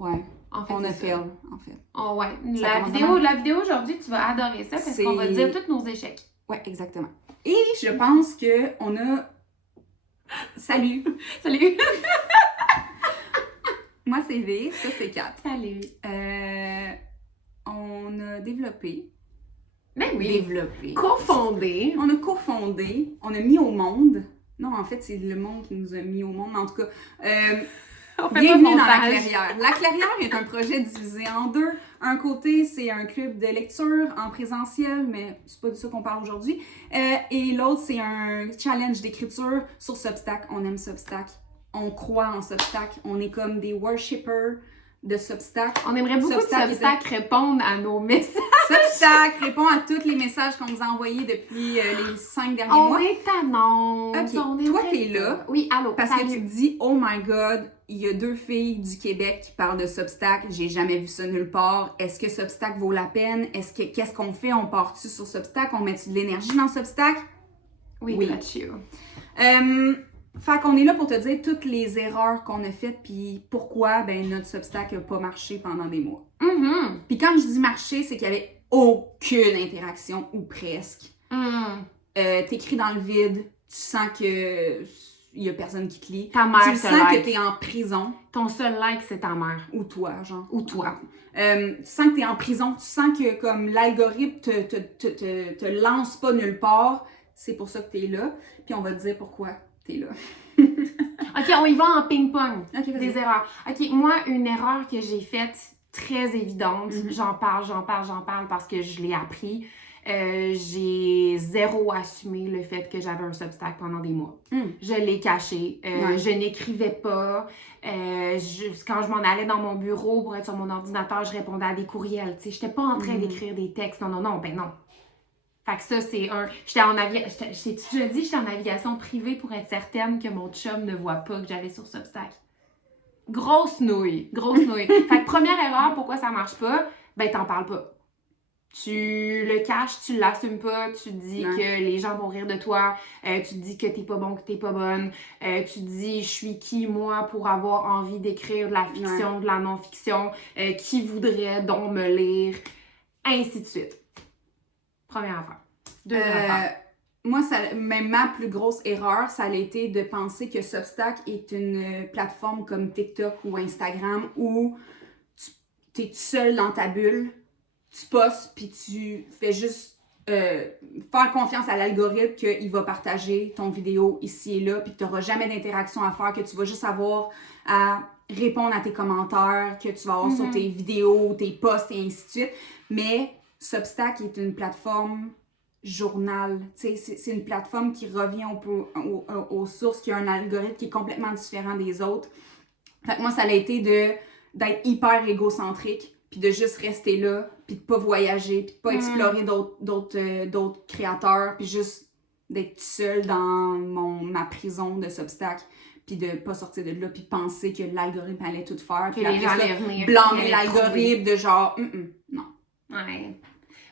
Ouais. En fait, On a c'est fait, ça. en fait. Oh ouais. Ça La commence vidéo aujourd'hui, tu vas adorer ça parce qu'on va dire tous nos échecs. Ouais, exactement. Et je pense qu'on a... Salut! Salut! Moi, c'est V, ça, c'est Kat. Salut! On a développé. Ben oui! Développé. Cofondé. On a cofondé, on a mis au monde. Non, en fait, c'est le monde qui nous a mis au monde. Mais en tout cas, bienvenue dans La Clairière. La Clairière est un projet divisé en deux. Un côté, c'est un club de lecture en présentiel, mais c'est pas de ça qu'on parle aujourd'hui. Et l'autre, c'est un challenge d'écriture sur Substack. On aime Substack. On croit en Substack. On est comme des worshippers de Substack. On aimerait beaucoup que Substack réponde à nos messages. Substack répond à tous les messages qu'on nous a envoyés depuis les 5 derniers mois. On est tannante. Ok, toi t'es là. Oui, allô. Parce que tu te dis, oh my god, il y a 2 filles du Québec qui parlent de Substack. J'ai jamais vu ça nulle part. Est-ce que Substack vaut la peine? Qu'est-ce qu'on fait? On part-tu sur Substack? On met-tu de l'énergie dans Substack? Oui, got you. Fait qu'on est là pour te dire toutes les erreurs qu'on a faites puis pourquoi notre Substack n'a pas marché pendant des mois. Mm-hmm. Puis quand je dis marcher, c'est qu'il y avait aucune interaction ou presque. T'écris dans le vide, tu sens que il y a personne qui te lit. Ta mère tu sens que t'es en prison. Ton seul like, c'est ta mère. Ou toi, genre. Ou toi. Tu sens que t'es en prison, tu sens que comme l'algorithme te lance pas nulle part. C'est pour ça que t'es là. Puis on va te dire pourquoi t'es là. OK, on y va en ping-pong. Okay, des erreurs. OK, moi, une erreur que j'ai faite très évidente, j'en parle parce que je l'ai appris. J'ai zéro assumé le fait que j'avais un Substack pendant des mois. Je l'ai caché. Je n'écrivais pas. Quand je m'en allais dans mon bureau pour être sur mon ordinateur, je répondais à des courriels. Je n'étais pas en train d'écrire des textes. Non, ben non. Fait que ça, c'est un... J'étais en navigation privée pour être certaine que mon chum ne voit pas que j'allais sur Substack. Grosse nouille. Fait que première erreur, pourquoi ça marche pas? Ben, t'en parles pas. Tu le caches, tu l'assumes pas, tu dis que les gens vont rire de toi, tu dis que t'es pas bon, que t'es pas bonne, tu dis je suis qui moi pour avoir envie d'écrire de la fiction, de la non-fiction, qui voudrait donc me lire, ainsi de suite. Première affaire. Deuxième affaire. Moi, ma plus grosse erreur, ça a été de penser que Substack est une plateforme comme TikTok ou Instagram où tu es tout seul dans ta bulle, tu postes puis tu fais juste faire confiance à l'algorithme qu'il va partager ton vidéo ici et là puis que tu n'auras jamais d'interaction à faire, que tu vas juste avoir à répondre à tes commentaires, que tu vas avoir sur tes vidéos, tes posts et ainsi de suite. Mais Substack est une plateforme journal. C'est une plateforme qui revient aux sources, qui a un algorithme qui est complètement différent des autres. Fait que moi, ça a été d'être hyper égocentrique, puis de juste rester là, puis de pas voyager, puis de pas explorer d'autres créateurs, puis juste d'être seule dans ma prison de Substack, puis de pas sortir de là, puis penser que l'algorithme allait tout faire, puis après ça, blâmer l'algorithme de genre, non. Ouais.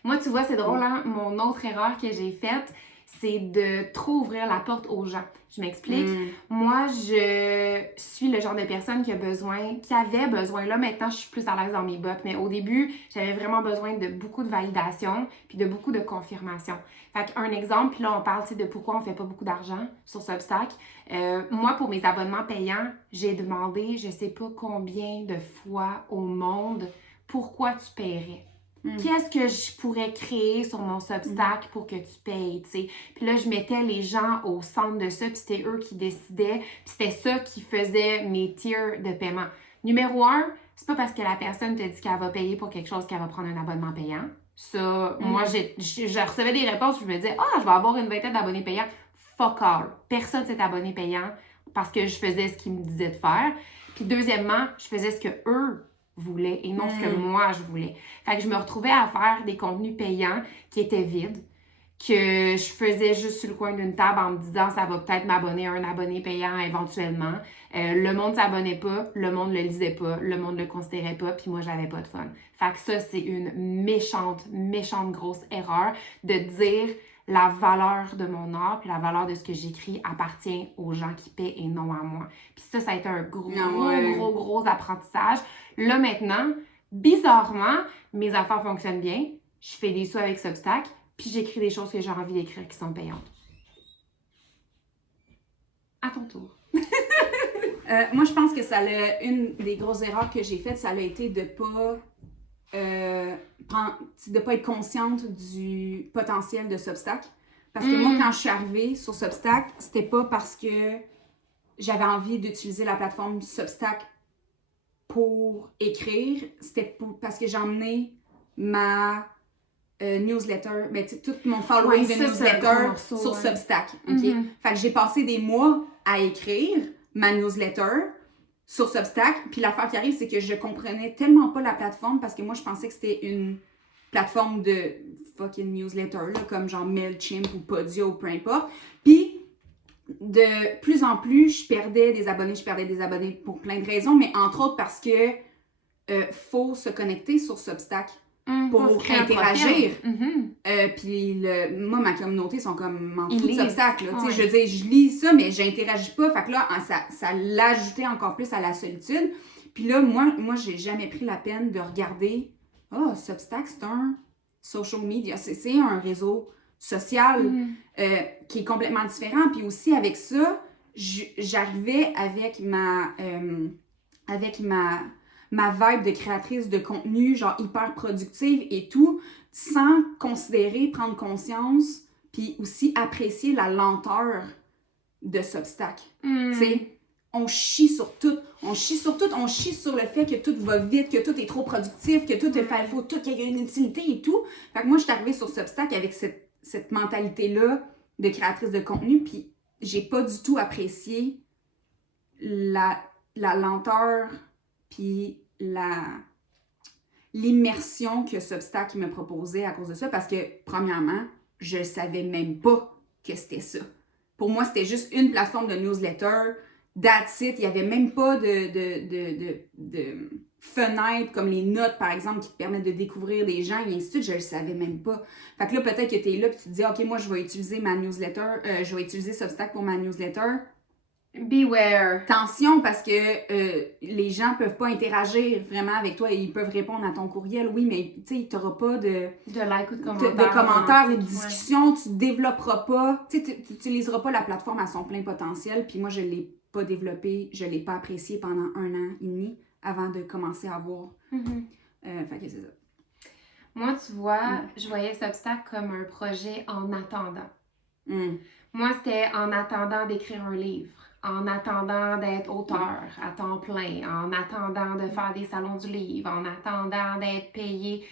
Moi, tu vois, c'est drôle, hein? Mon autre erreur que j'ai faite, c'est de trop ouvrir la porte aux gens. Je m'explique. Moi, je suis le genre de personne qui avait besoin, là maintenant je suis plus à l'aise dans mes bottes, mais au début, j'avais vraiment besoin de beaucoup de validation puis de beaucoup de confirmation. Fait qu'un exemple, puis là on parle de pourquoi on fait pas beaucoup d'argent sur Substack. Moi, pour mes abonnements payants, j'ai demandé je sais pas combien de fois au monde pourquoi tu paierais. Qu'est-ce que je pourrais créer sur mon Substack pour que tu payes, tu sais? Puis là, je mettais les gens au centre de ça, puis c'était eux qui décidaient, puis c'était ça qui faisait mes tiers de paiement. Numéro 1, c'est pas parce que la personne te dit qu'elle va payer pour quelque chose qu'elle va prendre un abonnement payant. Ça, moi, je recevais des réponses, je me disais, je vais avoir une vingtaine d'abonnés payants. Fuck all. Personne s'est abonné payant parce que je faisais ce qu'ils me disaient de faire. Puis deuxièmement, je faisais ce que eux voulais et non ce que moi je voulais. Fait que je me retrouvais à faire des contenus payants qui étaient vides, que je faisais juste sur le coin d'une table en me disant ça va peut-être m'abonner à un abonné payant éventuellement. Le monde s'abonnait pas, le monde le lisait pas, le monde le considérait pas, puis moi j'avais pas de fun. Fait que ça, c'est une méchante grosse erreur de dire la valeur de mon art puis la valeur de ce que j'écris appartient aux gens qui paient et non à moi. Puis ça a été un gros apprentissage. Là, maintenant, bizarrement, mes affaires fonctionnent bien. Je fais des sous avec Substack, puis j'écris des choses que j'ai envie d'écrire qui sont payantes. À ton tour. Moi, je pense que une des grosses erreurs que j'ai faites, ça a été de pas être consciente du potentiel de Substack. Parce que moi, quand je suis arrivée sur Substack, c'était pas parce que j'avais envie d'utiliser la plateforme Substack pour écrire, c'était parce que j'ai emmené ma newsletter, tout mon following de newsletter sur Substack. Okay? Fait que j'ai passé des mois à écrire ma newsletter sur Substack, puis l'affaire qui arrive, c'est que je comprenais tellement pas la plateforme parce que moi, je pensais que c'était une plateforme de fucking newsletter, là, comme genre MailChimp ou Podio ou peu importe. Puis, de plus en plus, je perdais des abonnés pour plein de raisons, mais entre autres parce que faut se connecter sur Substack pour interagir. Puis moi, ma communauté sont comme m'en fous de Substack. Là. Je veux dire, je lis ça, mais j'interagis pas. Fait que là, ça l'ajoutait encore plus à la solitude. Puis là, moi j'ai jamais pris la peine de regarder Substack, c'est un social media. C'est un réseau social qui est complètement différent. Puis aussi, avec ça, j'arrivais avec ma vibe de créatrice de contenu, genre hyper productive et tout, sans prendre conscience, puis aussi apprécier la lenteur de Substack. Tu sais, on chie sur tout. On chie sur le fait que tout va vite, que tout est trop productif, que tout faut tout qu'il y ait une utilité et tout. Fait que moi, je suis arrivée sur Substack avec cette mentalité-là de créatrice de contenu, puis j'ai pas du tout apprécié la lenteur puis l'immersion que Substack me proposait à cause de ça, parce que, premièrement, je savais même pas que c'était ça. Pour moi, c'était juste une plateforme de newsletter, that's it. Il n'y avait même pas de fenêtres comme les notes, par exemple, qui te permettent de découvrir des gens, et ainsi de suite. Je le savais même pas. Fait que là, peut-être que tu es là, puis tu te dis, OK, moi, je vais utiliser ma newsletter, je vais utiliser Substack pour ma newsletter. Beware. Attention, parce que les gens peuvent pas interagir vraiment avec toi. Ils peuvent répondre à ton courriel, oui, mais tu sais, tu n'auras pas de like ou de commentaires ou de discussions. Tu ne développeras pas, tu n'utiliseras pas la plateforme à son plein potentiel. Puis moi, je ne l'ai pas développée, je ne l'ai pas appréciée pendant 1 an et demi avant de commencer à voir. Fait que c'est ça. Moi, tu vois, je voyais Substack comme un projet en attendant. Moi, c'était en attendant d'écrire un livre, en attendant d'être auteur à temps plein, en attendant de faire des salons du livre, en attendant d'être payée.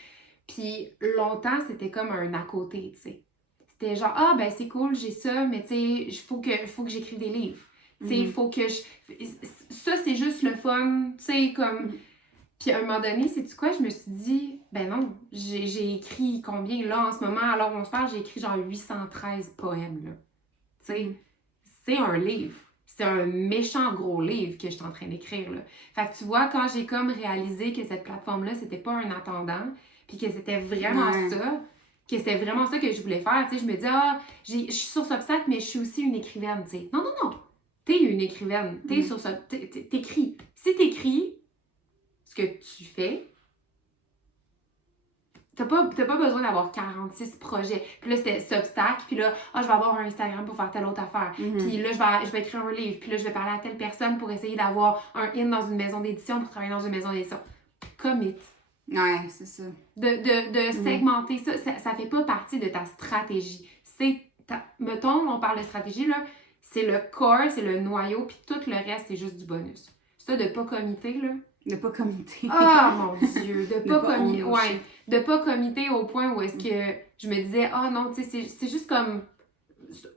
Puis longtemps, c'était comme un à côté, tu sais. C'était genre, ben c'est cool, j'ai ça, mais tu sais, il faut que j'écrive des livres. Tu sais, il faut que ça, c'est juste le fun, tu sais, comme... Puis à un moment donné, sais-tu quoi? Je me suis dit, ben non, j'ai écrit combien, là, en ce moment, alors on se parle, j'ai écrit genre 813 poèmes, là. Tu sais, c'est un livre. C'est un méchant gros livre que je suis en train d'écrire, là. Fait que tu vois, quand j'ai comme réalisé que cette plateforme-là, c'était pas un attendant, puis que c'était vraiment ça, que c'était vraiment ça que je voulais faire, tu sais, je me dis, je suis sur Substack, mais je suis aussi une écrivaine, tu sais. Non. T'es une écrivaine. T'es sur ça. T'écris. Si t'écris ce que tu fais, t'as pas besoin d'avoir 46 projets. Puis là, c'était Substack. Puis là, je vais avoir un Instagram pour faire telle autre affaire. Puis là, je vais écrire un livre. Puis là, je vais parler à telle personne pour essayer d'avoir un in dans une maison d'édition, pour travailler dans une maison d'édition. Commit. Ouais, c'est ça. De segmenter ça fait pas partie de ta stratégie. Mettons, on parle de stratégie, là, c'est le core, c'est le noyau, puis tout le reste, c'est juste du bonus. Ça, de pas commiter, là. De pas commiter. Ah, mon Dieu! De pas commiter. Ouais. De pas commiter au point où est-ce que je me disais, non, tu sais, c'est juste comme.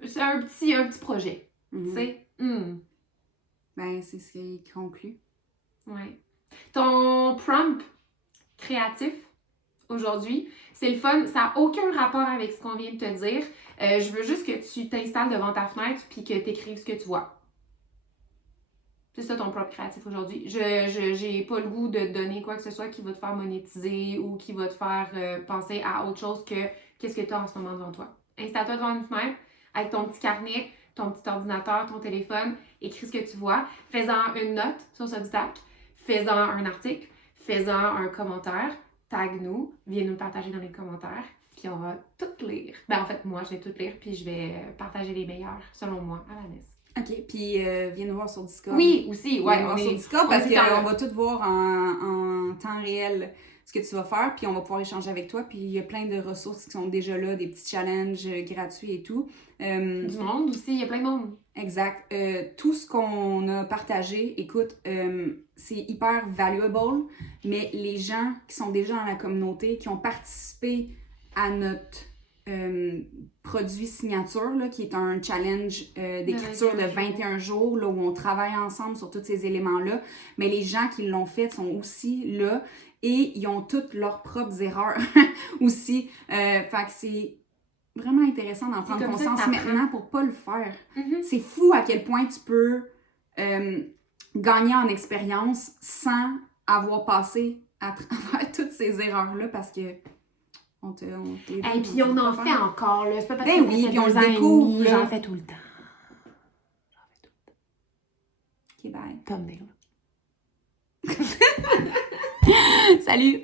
C'est un petit projet. Tu sais? Ben, c'est ce qui conclut. Ouais. Ton prompt créatif aujourd'hui, c'est le fun. Ça n'a aucun rapport avec ce qu'on vient de te dire. Je veux juste que tu t'installes devant ta fenêtre puis que tu écrives ce que tu vois. C'est ça ton prompt créatif aujourd'hui. J'ai pas le goût de te donner quoi que ce soit qui va te faire monétiser ou qui va te faire penser à autre chose que qu'est-ce que tu as en ce moment devant toi. Installe-toi devant une fenêtre avec ton petit carnet, ton petit ordinateur, ton téléphone, écris ce que tu vois, fais-en une note sur Substack, fais-en un article, fais-en un commentaire, tag-nous, viens nous partager dans les commentaires, puis on va tout lire. Ben en fait, moi, je vais tout lire, puis je vais partager les meilleurs, selon moi, à Vanessa. OK, puis viens nous voir sur Discord. Oui, aussi, ouais. Viens nous voir sur Discord parce qu'on va tout voir en temps réel ce que tu vas faire, puis on va pouvoir échanger avec toi, puis il y a plein de ressources qui sont déjà là, des petits challenges gratuits et tout. Du monde aussi, il y a plein de monde. Exact. Tout ce qu'on a partagé, écoute, c'est hyper valuable, mais les gens qui sont déjà dans la communauté, qui ont participé à notre produit signature, là, qui est un challenge d'écriture de 21 jours, là, où on travaille ensemble sur tous ces éléments-là, mais les gens qui l'ont fait sont aussi là et ils ont toutes leurs propres erreurs aussi. Fait que c'est vraiment intéressant d'en prendre conscience maintenant pour pas le faire. Mm-hmm. C'est fou à quel point tu peux gagner en expérience sans avoir passé à travers toutes ces erreurs-là parce que et puis on en fait encore, là. C'est pas parce ben que oui, puis on le découvre. découvre. J'en fais tout le temps. OK, bye. Thumbnail. Salut!